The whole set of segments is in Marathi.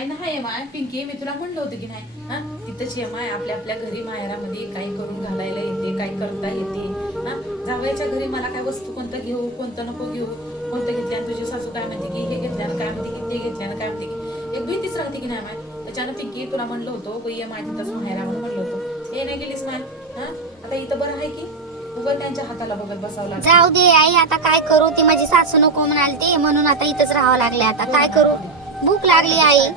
आई नाही माय पिंकी, मी तुला म्हणलं होतं की नाही हा तिथंच ये माय, आपल्या आपल्या घरी माहेरामध्ये काही करून घालायला येते, काही करता येते हा. जावयाच्या घरी मला काय वस्तू कोणतं घेऊ कोणतं नको घेऊ, कोणतं घेतल्यानं तुझी सासू काय म्हणते की हे घेतल्यानं काय म्हणते की ते घेतल्यानं काय म्हणते की, एक भीतीच राहते की नाही माय. त्याच्यानं पिंकी तुला म्हणलं होतं ये माय तिथंच माहेरामध्ये म्हणलं होतं, हे नाही गेलीस माय हा. आता इथं बरं आहे की उगाच त्यांच्या हाताला बघत बसावं लागतं. जाऊ दे आई, आता काय करू, ती माझी सासू नको म्हणालती म्हणून आता इथंच राहावं लागले. आता काय करू, भूक लागली आई,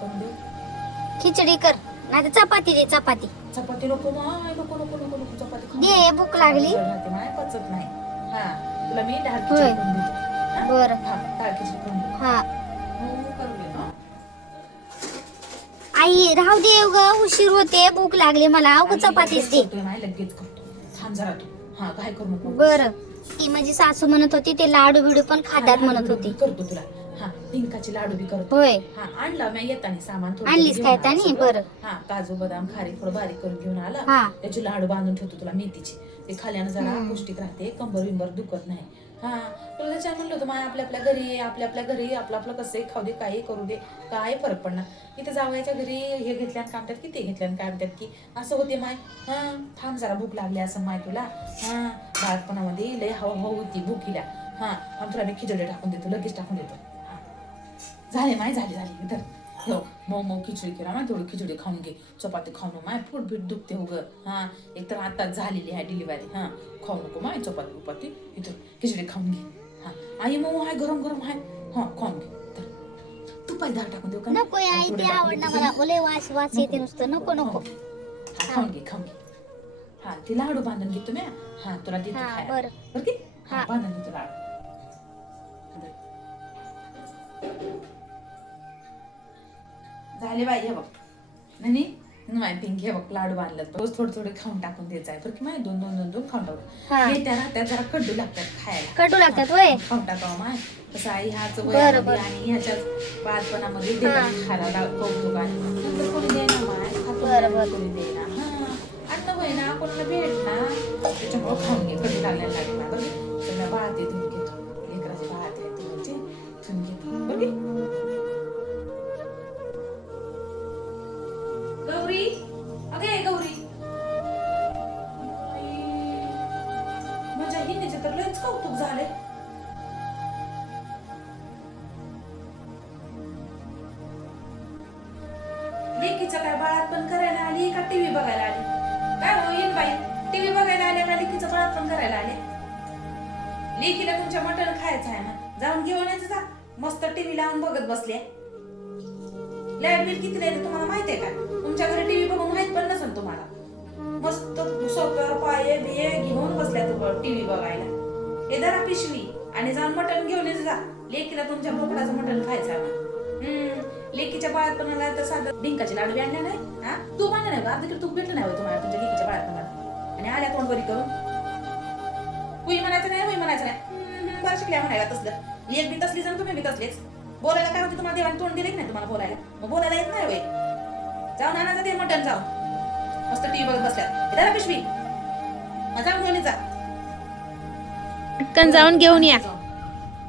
खिचडी कर नाही तर चपाती दे. चपाती चपाती नको माय, नको नको नको नको चपाती खाऊ. दे, भूक लागली. माय पचत नाही हा. तुला मी डाळ होय. खिचडी करून देते हा? बरं हा, डाळ खिचडी करून देते. हा. हो, करून दे हा. आई राहू दे, ग उशीर होते, भूक लागली मला. अगं चपातीच दे. करतोय माय, लगेच करतो. थांब जरा तू हा, काय करू नको. बरं. ती माझी सासू म्हणत होती ते लाडू बिडू पण खातात म्हणत होती. करतो तुला हा, डिंकाचे लाडू बी करतो. होय. हा, आणला मी येताना सामान थोडं आणलीस घेऊन काय आला तानी? सगळं. बरं. हा, काजू बदाम खारी थोडं बारीक करून घेऊन आला. हा. त्याची लाडू बांधून ठेवतो तुला मेथीची, ते खाल्यानं जरा पौष्टिक राहते, कंबर बिंबर दुखत नाही हा. तुला त्याच्या म्हणलं होतं माय आपल्या आपल्या घरी, आपल्या आपल्या घरी आपलं आपलं कसं खाऊ दे, काही करू दे, काय फरक पडणार. इथं जावयाच्या घरी हे घेतल्यानं काय म्हणतात की ते घेतल्यानं काय म्हणतात की, असं होते माय हा. थांब जरा भूक लागली असं माय तुला हा. बाळपणामध्ये लय हवा हवा होती भूकीला हा. आम तुला मी खिचडी टाकून देतो, लगेच टाकून देतो हा. झाले माय, झाली झाली इथं हो. मऊ मऊ खिचडी केला माय, थोडी खिचडी खाऊन घे, चपाती खाऊन माय पोट बीट दुखते हो ग हा. एक तर आताच झालेली आहे डिलिव्हरी हा. खाऊ नको माय चपाती उपाती, इथं खिचडी खाऊन घे हा. आई मऊ आहे, गरम गरम आहे हा, खाऊन घे. तर तुपाची डाळ टाकून देऊ का? नको आई, ते आवडणार मला. ओले वास वास येते नुसतं. नको नको. हा, खाऊन घे खाऊन घे हा. ती लाडू बांधून घे तुम्ही हा, तुला देतो हा, खायला बरं. बरं की हा. हा. बांधून घेतो लाडू. झाले बाई, हे बघ नाही माय पिंकी, हे बघ लाडू बांधलं, रोज थोडं थोडं खाऊन टाकून द्यायचं आहे बरं की माय. दोन दोन दोन दोन खाऊन हा. टाकू हे त्या जरा कडू लागतात खायला, कडू लागतात वय. खाऊन टाकावं माय. कसं आहे ह्याच बरं, वयामध्ये बरं. आणि ह्याच्याच बालपणामध्ये हा. खायला कौतुक आणि नंतर कोणी देईना माय, खातो बरं, बरं. कोणी देईना हा. अन्न होईना कोणाला भेटना, त्याच्यामुळं खाऊन घे. कडू लागल्या लागला बरं की. तर भात आहे धुवून घेतो, लेकराचे भात आहे तुमचे धुवून घेतो बरं की. गौरी, अगे गौरी, माझ्या हिंदीचे तर लयच कौतुक झाले. लेकीचं काय बाळातपण करायला आली का टीव्ही बघायला आली? काय हो येईन बाई, टीव्ही बघायला आले का लेकीचं बाळातपण करायला आले? लेकीला तुमच्या मटण खायचं आहे ना, जाऊन घेऊन यायचं जा. मस्त टीव्ही लावून बघत बसले. लाईट बिल किती राहिलं तुम्हाला माहिती आहे का? तुमच्या घरी टीव्ही बघून माहित पण नसेल तुम्हाला. मस्त सोप्यावर पाय बिये घेऊन बसल्या तू टीव्ही बघायला. हे धरा पिशवी आणि जाऊन मटण घेऊन ये जा. लेकीला तुमच्या बोकडाचं मटण खायचं आहे. लेकीच्या बाळातपणाला तर साधं डिंकाचे लाडू आणले नाही हा. तू म्हणलं नाही अर्ध किलो तूप भेटलं नाही तुम्हाला तुमच्या लेकीच्या बाळातपणाला, आणि आल्या तोंड बरी करून. हुई म्हणायचं नाही, हुई म्हणायचं नाही. बरं शिकल्या म्हणायला तसलं. लेक बी तसलीच आणि तुम्ही बी तसलेच. बोलायला काय होते तुम्हाला? देवाने तोंड दिले की नाही तुम्हाला बोलायला? मग बोलायला येत नाही होय. जाऊन आणायचं ते मटण जाऊन. मस्त टीव्ही बघत बसल्यात. इधर पिशवी जाऊन घेऊन जा. पटकन जाऊन घेऊन या.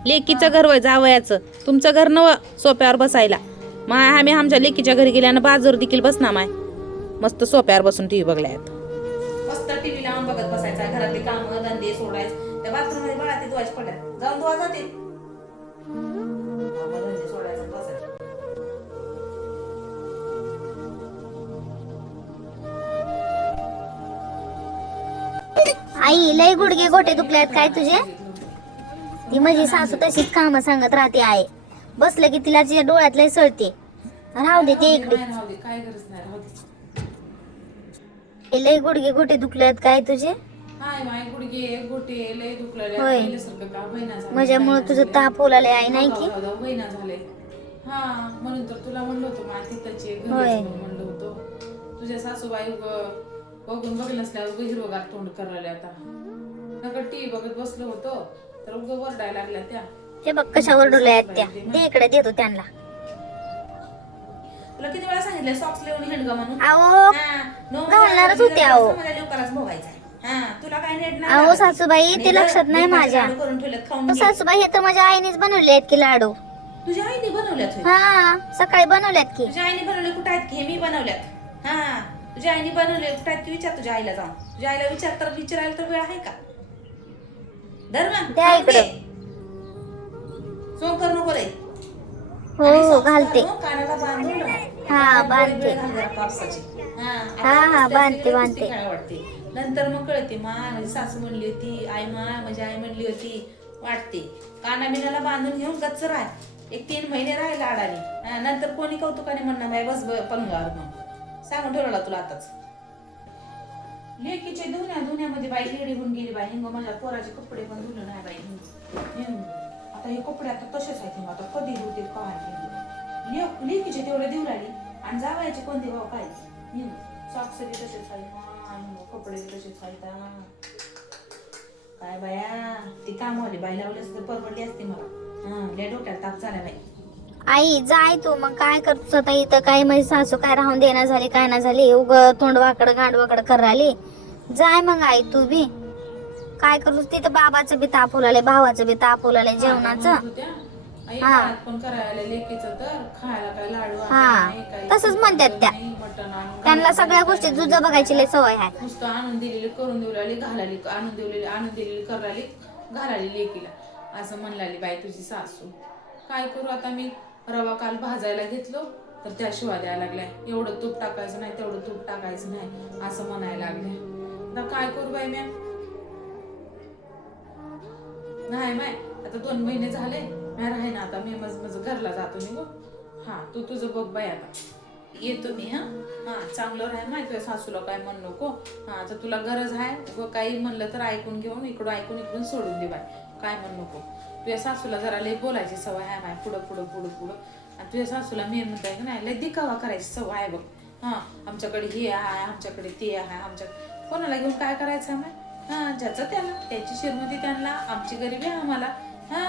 लेकीचं घर वय जावयाचं, तुमचं घर नव सोप्यावर बसायला. माय आम्ही आमच्या लेकीच्या घरी गेल्यानं बाजूर देखील बसना माय. मस्त सोप्यावर बसून टीव्ही बघल्यात. मस्त टीव्ही लावून बघत बसायचा. घरातले काम धंदे सोडायचे. त्या बाथरूम मध्ये बाळा ते धुवायचे पडल्यात, जाऊन धुवा जाते. धंदे सोडायचं बसायचं. आई लय गुडघे गोटे दुखल्यात काय तुझे? ती माझी सासू तशीच काम सांगत राहते आहे. बसलं की तिला तिच्या डोळ्यात लय सळते. राहू दे ते इकडे. राहू दे, काय गरज नाही, राहू दे. लय गुडघे गोटे दुखल्यात काय तुझे? हाय माय गुडघे गोटे लय दुखलेले होय. पहिल्यासारखं का होईना झालंय. माझ्यामुळे तुझं ताप होलाले आहे नाही की? होईना झालंय हा. म्हणून तर तुला म्हणलं होतं मा तिथंची होय. म्हणलं होतं. तुझ्या सासूबाई बघून बघितलं नसल्यावर हिरवगार तोंड करायला आता. नका टीव्ही बघत बसलो होतो तर उगं वरडायला लागल्या त्या. ते बघ कशावर डोळ्यात त्या. दे इकडे, देतो त्यांना. तुला किती वेळा सांगितलं सॉक्स लिहून हिंडगा म्हणून? अहो नो घालणारच होते अहो. माझ्या लोकांनाच भोगायचं आहे. हा, तुला काय नेट नाही अहो लागत. सासूबाई आणि ते लक्षात नाही लेकराचे माझ्या. लाडू करून ठेवलेत, खाऊन घे. सासूबाई हे तर माझ्या आईनेच बनवले आहेत की लाडू. तुझ्या आईने बनवल्यात होय? हा सकाळी बनवल्यात की. तुझ्या आईने बनवले कुठं आहेत की? मी बनवल्यात. हा तुझ्या आईने बनवले कुठं आहेत की? विचार तुझ्या आईला जाऊन. तुझ्या आईला विचारायला तर वेळ आहे का? धर्म द्या इकडं. सोंग कर नको रे. हो आणि हो सॉक्स घालते. घालून कानाला बांधून राहा. हा, कानाला बांधते. गोळी घाल जरा कापसाची. हा, आता बांधते, कुस्त्या बांधते. कुस्ती खेळायला वाटते. नंतर मग कळते माझी सासू म्हणली होती, आई माझी आई म्हणली होती वाटते. काना बिनाला बांधून घेऊन गच्च राह. 1-3 महिने राहील लाडाने. नंतर कोणी कौतुकाने म्हणणार बाई बस पंगावर मग सांगून ठेवला तुला आताच. लेकीचे धुण्यामध्ये बाई लेडी होऊन गेली बाई. हिंग माझ्या पोराचे कपडे पण धुले नाही बाई. आता हे कपडे आता तसेच आहेत. हिंग आता कधी होते काय लेकीचे तेवढे देऊ लागली आणि जावायचे कोणते भाव काय. सॉक्स बी तसेच आहेत, कपडे बी तसेच आहेत. काय बाया ती कामवाली बाई लावली असते तर परवडली असते मला. लय डोक्याला ताप झाला बाई. आई जाय तू मग काय करतोस आता इथं. काय माझी सासू काय राहून देणार झाली काय ना झाली. उग तोंड वाकड गांड वाकड करायली. जाय मग आई तू बी. काय करतोस तिथं. बाबाचं बी ताप उलाले, भावाचं बी ताप उलाले जेवणाचं. हा. पण करायला लेकीचं तर खायला काय लाडू हा, तसंच म्हणतात त्या. त्यांना सगळ्या गोष्टी जुज बघायची लय सवय आहे. नुसतं आणून दिलेली करून देऊ लागली, घालाली आणून दिलेली करायली घालाली लेकीला असं म्हणलाली बाई तुझी सासू. काय करू आता. मी रवा काल भाजायला घेतलो तर त्या शिवाय द्यायला लागल्या. एवढं तूप टाकायचं नाही, तेवढं तूप टाकायचं नाही असं म्हणायला लागल्या. आता काय करू बाई. मॅम नाही माय आता 2 महिने झाले मी राही ना. आता मी माझं घरला जातो मी. हा तू तुझं बघ बाई. आता येतो मी. हा चांगलं राह माय. तुझ्या सासूला काय म्हण नको. हा आता तुला गरज आहे काही म्हणलं तर ऐकून घेऊन इकडून सोडून दे बाय. काय म्हण नको. तुझ्या सासूला जरा लय बोलायची सवय आहे माय. पुढं आणि तुझ्या सासूला मी म्हणताय की नाही लय दिखावा करायची सवय आहे बघ. हा आमच्याकडे हे आहे, आमच्याकडे ते आहे. आमच्या कोणाला घेऊन काय करायचं माय. हा ज्याचं त्याला, त्याची श्रीमती त्यांना, आमची गरिबी आम्हाला. हा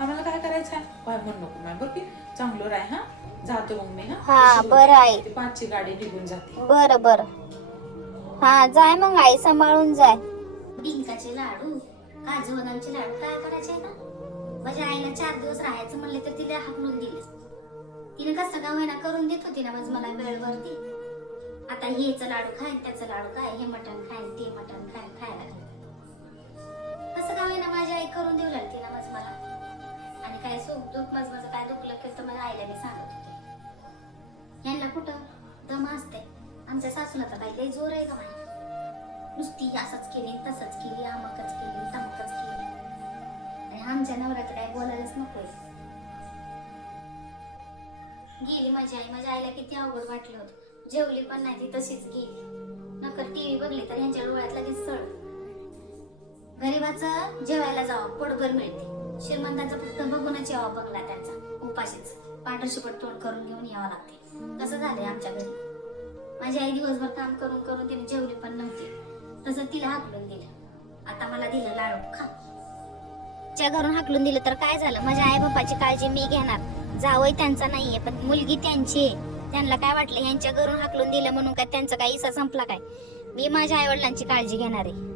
आम्हाला काय करायचं आहे. काय म्हण नको माय. बरं की चांगलं राह. हा जातो मग मी. हा बरं आहे. 5ची गाडी निघून जाते. बरं. हा जाय मग आई सांभाळून जाय. डिंकाचे लाडू, काजू बदामचे लाडू काय करायचे ना. माझ्या आईला 4 दिवस राहायचं म्हणले तर तिला हाकलून दिलं. तिने कसं का होईना करून देत होती ना मग मला वेळवरती. आता हेचं लाडू खाय, त्याचं लाडू काय, हे मटण खाय, ते मटण खाय, खायला लागलं. कसं का होईना माझी आई करून देऊ लागली ना मग मला. आणि काय सुख दुःख माझं काय दुखलं की तर माझ्या आईला मी सांगत होते. यांना कुठं दम असते. आमच्या सासूला तर काही लई जोर आहे का माझी. नुसती असंच केली, तसंच केली, अमकच केली, तमकच केली. आणि आमच्या नवऱ्याचं काय बोलायलाच नकोय. गेली माझी आई. माझ्या आईला किती अवघड वाटलं होतं. जेवली पण नाही ती तशीच गेली. नकर टीव्ही बघली तर यांच्या डोळ्यात लगेच सळ. गरीबाचं जेवायला जावं पोटभर मिळते. श्रीमंताचं फक्त बघूनच यावा बंगला त्यांचा. उपाशीच पाठोशीपट तोंड करून घेऊन यावं लागते. कसं झालंय आमच्या घरी. माझी आई दिवसभर काम करून तिने जेवली पण नव्हती. तसं तिला हाकलून दिलं. आता मला दिलं लाडू खा. च्या घरून हाकलून दिलं तर काय झालं. माझ्या आई बापाची काळजी मी घेणार. जावई त्यांचा नाहीये पण मुलगी त्यांची आहे. त्यांना काय वाटलं ह्यांच्या घरून हाकलून दिलं म्हणून काय त्यांचा काही हिस्सा संपला काय. मी माझ्या आई वडिलांची काळजी घेणार आहे.